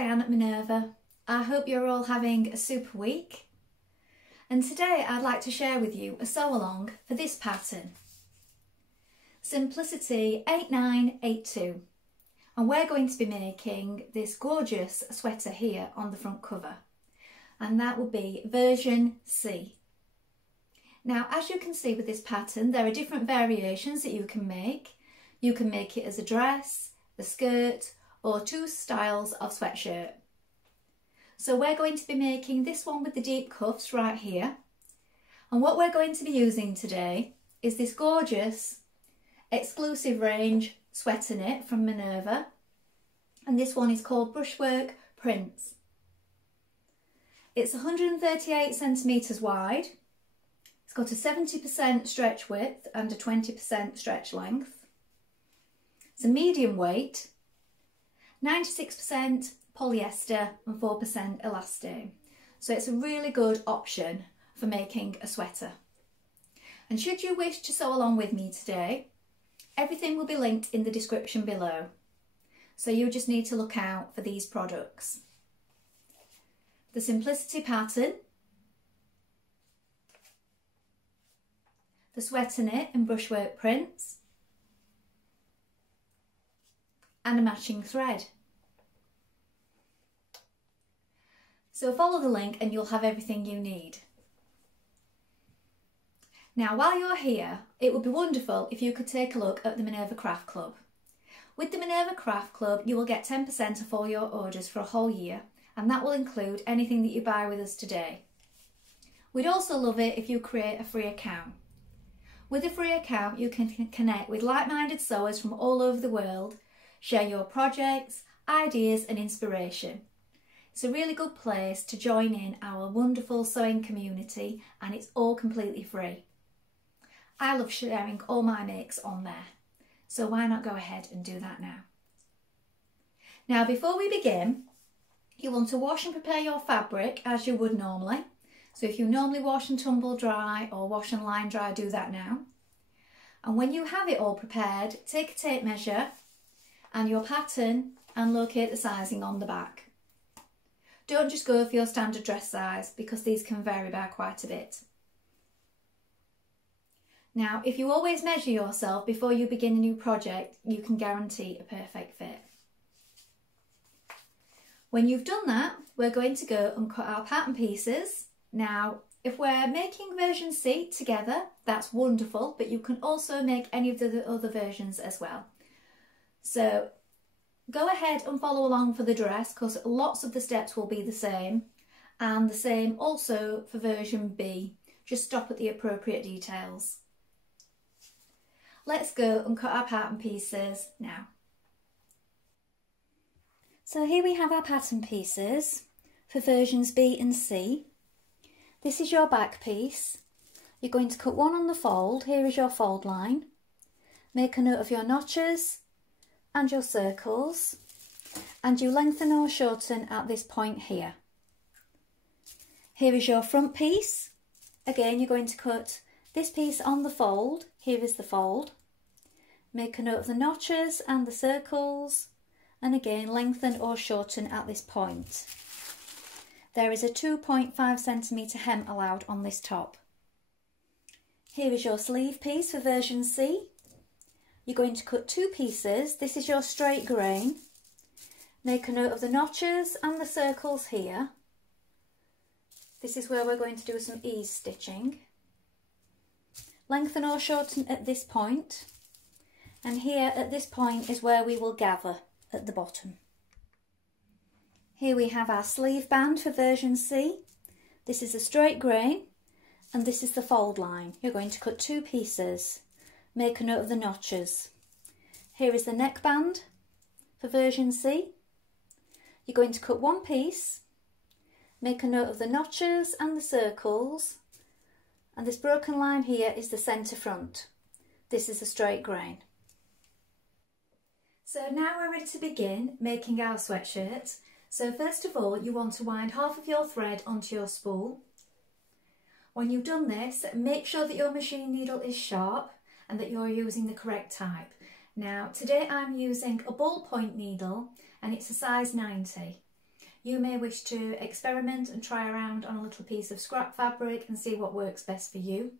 Dianne at Minerva. I hope you're all having a super week. And today I'd like to share with you a sew along for this pattern. Simplicity 8982. And we're going to be making this gorgeous sweater here on the front cover. And that will be version C. Now, as you can see with this pattern, there are different variations that you can make. You can make it as a dress, a skirt, or two styles of sweatshirt. So we're going to be making this one with the deep cuffs right here. And what we're going to be using today is this gorgeous exclusive range sweater knit from Minerva. And this one is called Brushwork Prints. It's 138 centimetres wide. It's got a 70% stretch width and a 20% stretch length. It's a medium weight, 96% polyester and 4% elastane. So it's a really good option for making a sweater. And should you wish to sew along with me today, everything will be linked in the description below. So you just need to look out for these products. The Simplicity pattern, the sweater knit and brushwork prints, and a matching thread. So follow the link and you'll have everything you need. Now while you're here, it would be wonderful if you could take a look at the Minerva Craft Club. With the Minerva Craft Club you will get 10% off all your orders for a whole year, and that will include anything that you buy with us today. We'd also love it if you create a free account. With a free account you can connect with like-minded sewers from all over the world, share your projects, ideas and inspiration. It's a really good place to join in our wonderful sewing community, and it's all completely free. I love sharing all my makes on there, so why not go ahead and do that now. Now before we begin, you want to wash and prepare your fabric as you would normally. So if you normally wash and tumble dry or wash and line dry, do that now. And when you have it all prepared, take a tape measure and your pattern and locate the sizing on the back. Don't just go for your standard dress size because these can vary by quite a bit. Now, if you always measure yourself before you begin a new project, you can guarantee a perfect fit. When you've done that, we're going to go and cut our pattern pieces. Now, if we're making version C together, that's wonderful, but you can also make any of the other versions as well. So go ahead and follow along for the dress because lots of the steps will be the same, and the same also for version B. Just stop at the appropriate details. Let's go and cut our pattern pieces now. So here we have our pattern pieces for versions B and C. This is your back piece. You're going to cut one on the fold. Here is your fold line. Make a note of your notches and your circles, and you lengthen or shorten at this point here. Here is your front piece. Again, you're going to cut this piece on the fold. Here is the fold. Make a note of the notches and the circles, and again lengthen or shorten at this point. There is a 2.5 centimetre hem allowed on this top. Here is your sleeve piece for version C. You're going to cut two pieces. This is your straight grain. Make a note of the notches and the circles here. This is where we're going to do some ease stitching. Lengthen or shorten at this point. And here at this point is where we will gather at the bottom. Here we have our sleeve band for version C. This is a straight grain and this is the fold line. You're going to cut two pieces. Make a note of the notches. Here is the neckband for version C. You're going to cut one piece. Make a note of the notches and the circles. And this broken line here is the centre front. This is a straight grain. So now we're ready to begin making our sweatshirt. So first of all, you want to wind half of your thread onto your spool. When you've done this, make sure that your machine needle is sharp and that you're using the correct type. Now, today I'm using a ballpoint needle and it's a size 90. You may wish to experiment and try around on a little piece of scrap fabric and see what works best for you.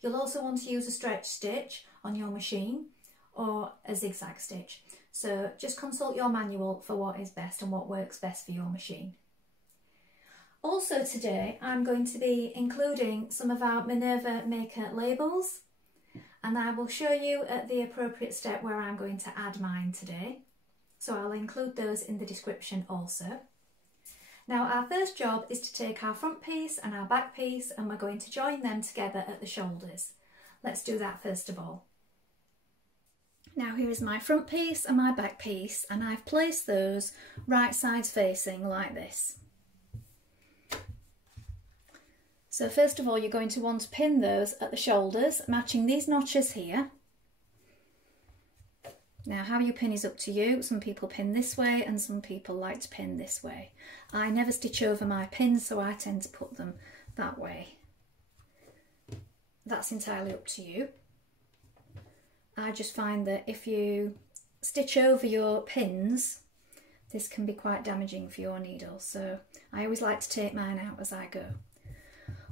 You'll also want to use a stretch stitch on your machine or a zigzag stitch. So just consult your manual for what is best and what works best for your machine. Also today I'm going to be including some of our Minerva Maker labels, and I will show you at the appropriate step where I'm going to add mine today. So I'll include those in the description also. Now our first job is to take our front piece and our back piece, and we're going to join them together at the shoulders. Let's do that first of all. Now here is my front piece and my back piece, and I've placed those right sides facing like this. So first of all you're going to want to pin those at the shoulders, matching these notches here. Now how you pin is up to you. Some people pin this way and some people like to pin this way. I never stitch over my pins, so I tend to put them that way. That's entirely up to you. I just find that if you stitch over your pins, this can be quite damaging for your needle, so I always like to take mine out as I go.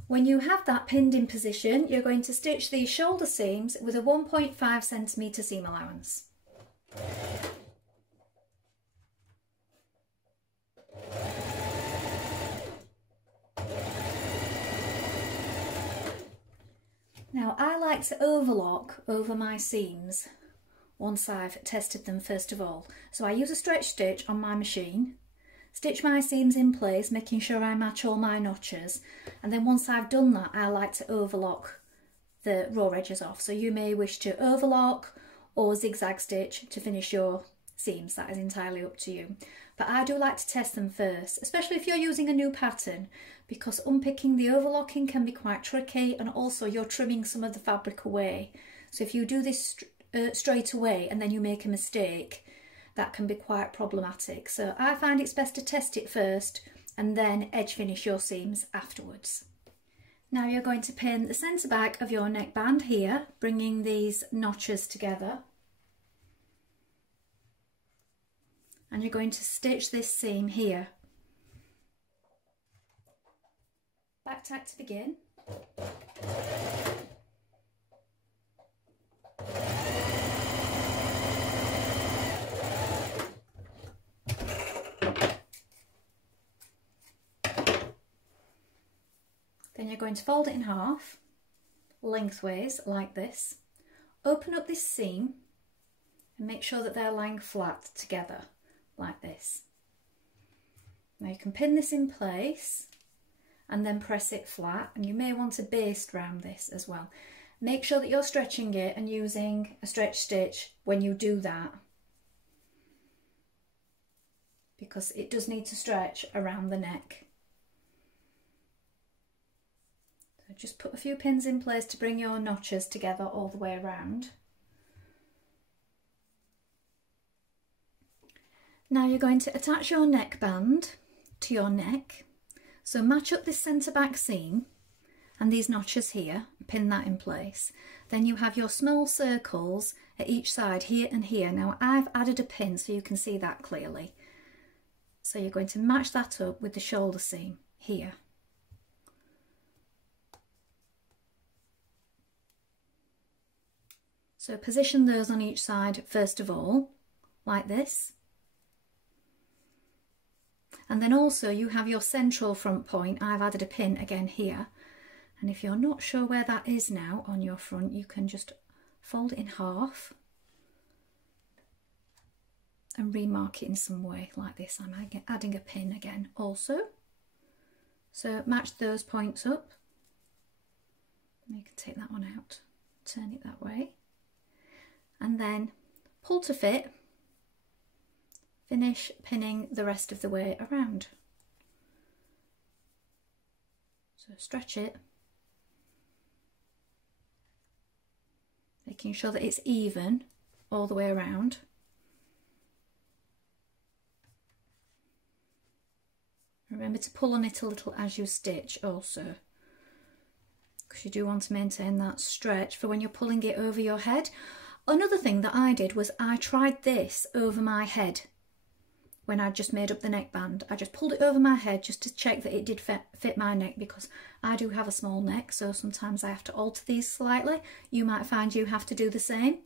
When you have that pinned in position, you're going to stitch these shoulder seams with a 1.5 centimetre seam allowance. Now I like to overlock over my seams once I've tested them first of all. So I use a stretch stitch on my machine, stitch my seams in place, making sure I match all my notches, and then once I've done that I like to overlock the raw edges off. So you may wish to overlock or zigzag stitch to finish your seams, that is entirely up to you. But I do like to test them first, especially if you're using a new pattern, because unpicking the overlocking can be quite tricky, and also you're trimming some of the fabric away. So if you do this straight away and then you make a mistake, that can be quite problematic. So I find it's best to test it first and then edge finish your seams afterwards. Now you're going to pin the centre back of your neckband here, bringing these notches together. And you're going to stitch this seam here. Back tack to begin. Then you're going to fold it in half, lengthways like this. Open up this seam and make sure that they're lying flat together like this. Now you can pin this in place and then press it flat, and you may want to baste round this as well. Make sure that you're stretching it and using a stretch stitch when you do that, because it does need to stretch around the neck. So just put a few pins in place to bring your notches together all the way around. Now you're going to attach your neckband to your neck. So match up this centre back seam and these notches here, pin that in place. Then you have your small circles at each side here and here. Now I've added a pin so you can see that clearly. So you're going to match that up with the shoulder seam here. So position those on each side first of all, like this. And then also you have your central front point. I've added a pin again here. And if you're not sure where that is now on your front, you can just fold it in half and remark it in some way like this. I'm adding a pin again also. So match those points up. And you can take that one out, turn it that way. And then pull to fit. Finish pinning the rest of the way around. So stretch it, making sure that it's even all the way around. Remember to pull on it a little as you stitch also, because you do want to maintain that stretch for when you're pulling it over your head. Another thing that I did was I tried this over my head when I just made up the neckband. I just pulled it over my head just to check that it did fit my neck, because I do have a small neck, so sometimes I have to alter these slightly. You might find you have to do the same.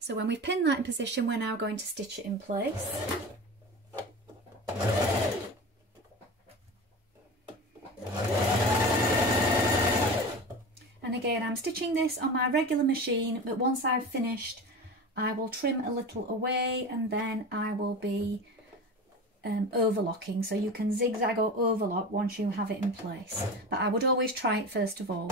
So when we've pinned that in position, we're now going to stitch it in place. And again, I'm stitching this on my regular machine, but once I've finished, I will trim a little away, and then I will be overlocking, so you can zigzag or overlock once you have it in place. But I would always try it first of all.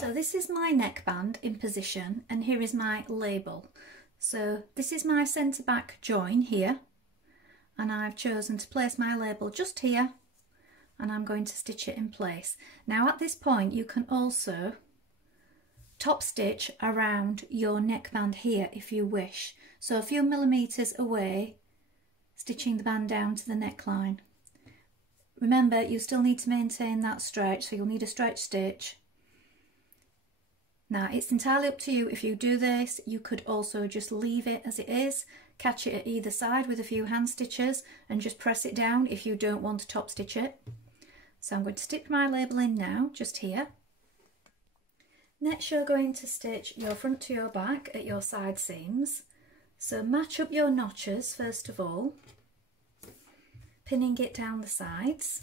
So this is my neckband in position, and here is my label. So this is my centre back join here, and I've chosen to place my label just here, and I'm going to stitch it in place. Now at this point you can also top stitch around your neckband here if you wish. So a few millimetres away, stitching the band down to the neckline. Remember, you still need to maintain that stretch, so you'll need a stretch stitch. Now it's entirely up to you if you do this. You could also just leave it as it is, catch it at either side with a few hand stitches and just press it down if you don't want to top stitch it. So I'm going to stick my label in now, just here. Next you're going to stitch your front to your back at your side seams. So match up your notches first of all, pinning it down the sides.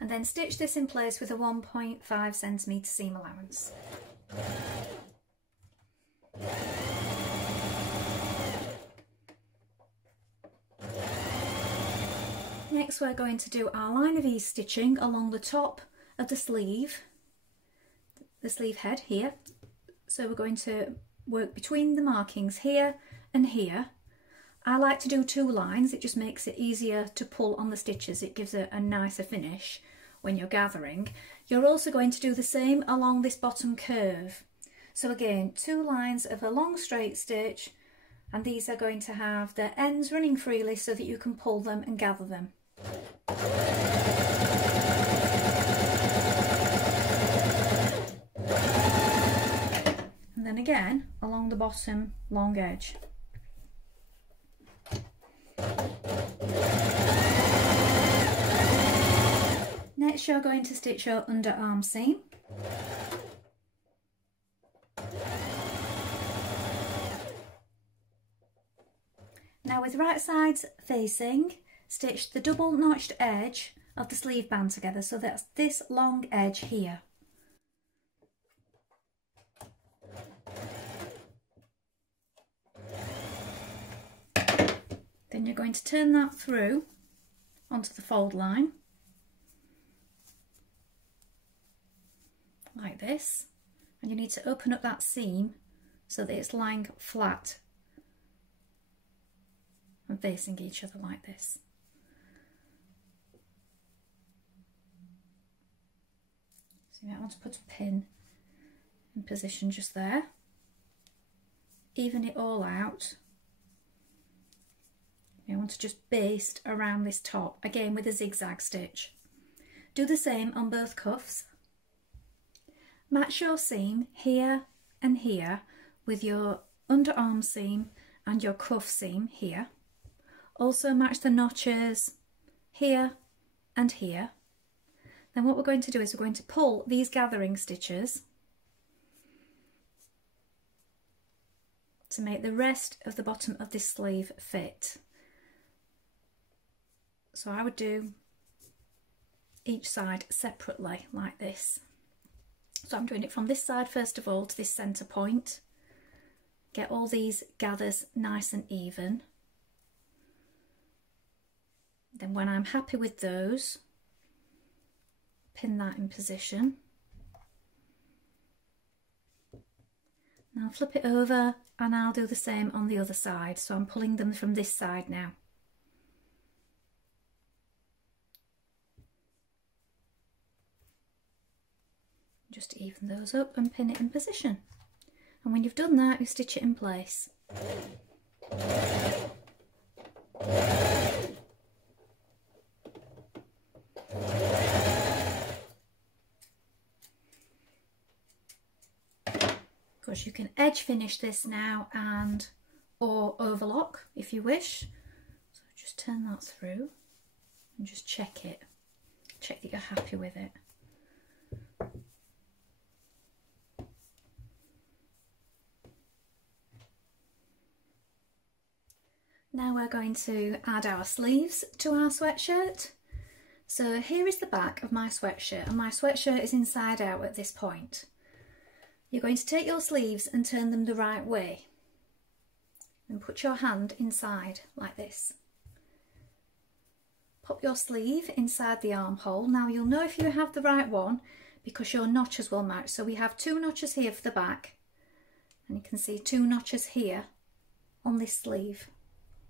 And then stitch this in place with a 1.5 centimetre seam allowance. Next we're going to do our line of ease stitching along the top of the sleeve head here. So we're going to work between the markings here and here. I like to do 2 lines, it just makes it easier to pull on the stitches, it gives a nicer finish when you're gathering. You're also going to do the same along this bottom curve. So again, 2 lines of a long straight stitch, and these are going to have their ends running freely so that you can pull them and gather them. And then again along the bottom long edge. Next you're going to stitch your underarm seam. Now with right sides facing, stitch the double notched edge of the sleeve band together, so that's this long edge here. Then you're going to turn that through onto the fold line, like this, and you need to open up that seam so that it's lying flat and facing each other like this. So I want to put a pin in position just there, even it all out. I want to just baste around this top, again with a zigzag stitch. Do the same on both cuffs. Match your seam here and here with your underarm seam and your cuff seam here. Also match the notches here and here. Then what we're going to do is we're going to pull these gathering stitches to make the rest of the bottom of this sleeve fit. So I would do each side separately like this. So I'm doing it from this side first of all to this centre point. Get all these gathers nice and even. Then when I'm happy with those, pin that in position. Now flip it over and I'll do the same on the other side. So I'm pulling them from this side now. Just even those up and pin it in position. And when you've done that, you stitch it in place. can edge finish this now and or overlock if you wish. So just turn that through and just check it. Check that you're happy with it. Now we're going to add our sleeves to our sweatshirt. So here is the back of my sweatshirt, and my sweatshirt is inside out at this point. You're going to take your sleeves and turn them the right way. And put your hand inside like this. Pop your sleeve inside the armhole. Now you'll know if you have the right one because your notches will match. So we have 2 notches here for the back, and you can see 2 notches here on this sleeve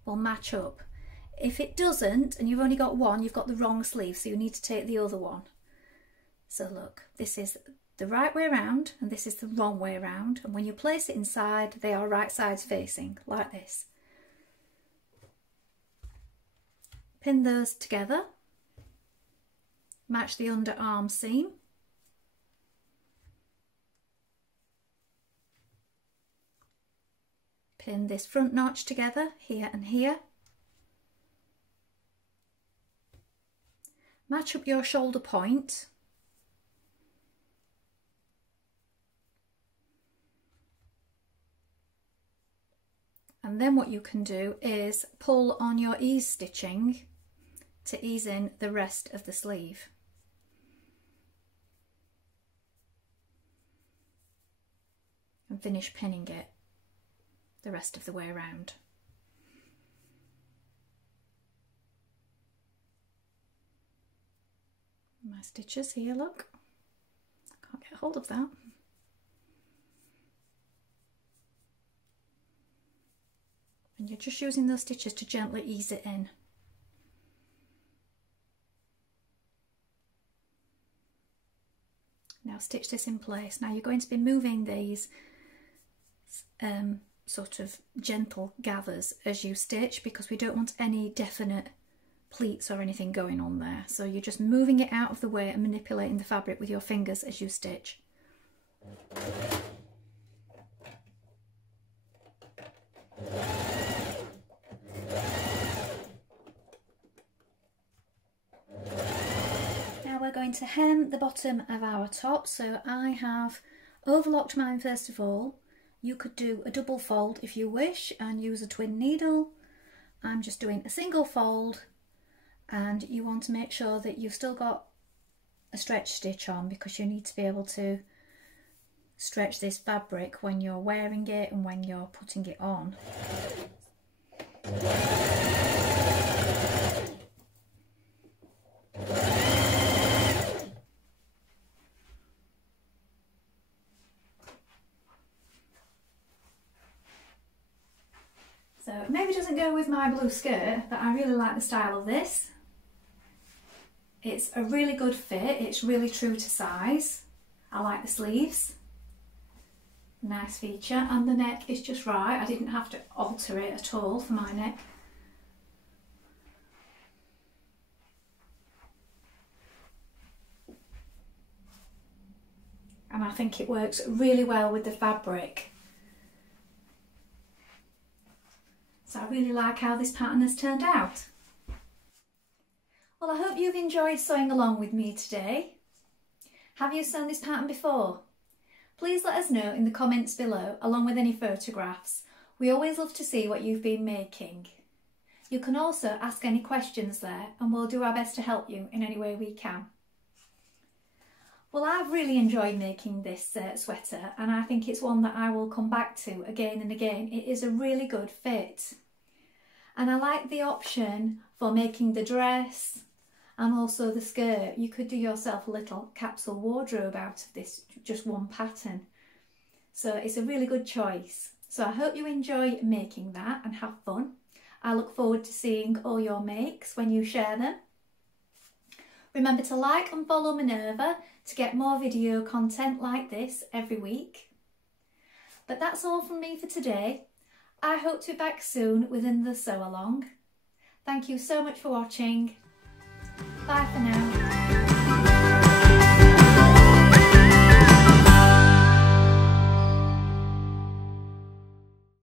will match up. If it doesn't and you've only got one, you've got the wrong sleeve, so you need to take the other one. So look, this is the right way around and this is the wrong way around, and when you place it inside they are right sides facing like this. Pin those together, match the underarm seam, pin this front notch together here and here, match up your shoulder point, and then what you can do is pull on your ease stitching to ease in the rest of the sleeve. And finish pinning it the rest of the way around. My stitches here, look, I can't get hold of that. And you're just using those stitches to gently ease it in. Now stitch this in place. Now you're going to be moving these sort of gentle gathers as you stitch, because we don't want any definite pleats or anything going on there. So you're just moving it out of the way and manipulating the fabric with your fingers as you stitch. Now we're going to hem the bottom of our top. So I have overlocked mine first of all. You could do a double fold if you wish and use a twin needle. I'm just doing a single fold, and you want to make sure that you've still got a stretch stitch on, because you need to be able to stretch this fabric when you're wearing it and when you're putting it on. So maybe it doesn't go with my blue skirt, but I really like the style of this. It's a really good fit, it's really true to size. I like the sleeves, nice feature, and the neck is just right. I didn't have to alter it at all for my neck. And I think it works really well with the fabric. So I really like how this pattern has turned out. Well, I hope you've enjoyed sewing along with me today. Have you sewn this pattern before? Please let us know in the comments below, along with any photographs. We always love to see what you've been making. You can also ask any questions there, and we'll do our best to help you in any way we can. Well, I've really enjoyed making this sweater, and I think it's one that I will come back to again and again. It is a really good fit. And I like the option for making the dress and also the skirt. You could do yourself a little capsule wardrobe out of this, just one pattern. So it's a really good choice. So I hope you enjoy making that and have fun. I look forward to seeing all your makes when you share them. Remember to like and follow Minerva to get more video content like this every week. But that's all from me for today. I hope to be back soon within the sew along. Thank you so much for watching. Bye for now.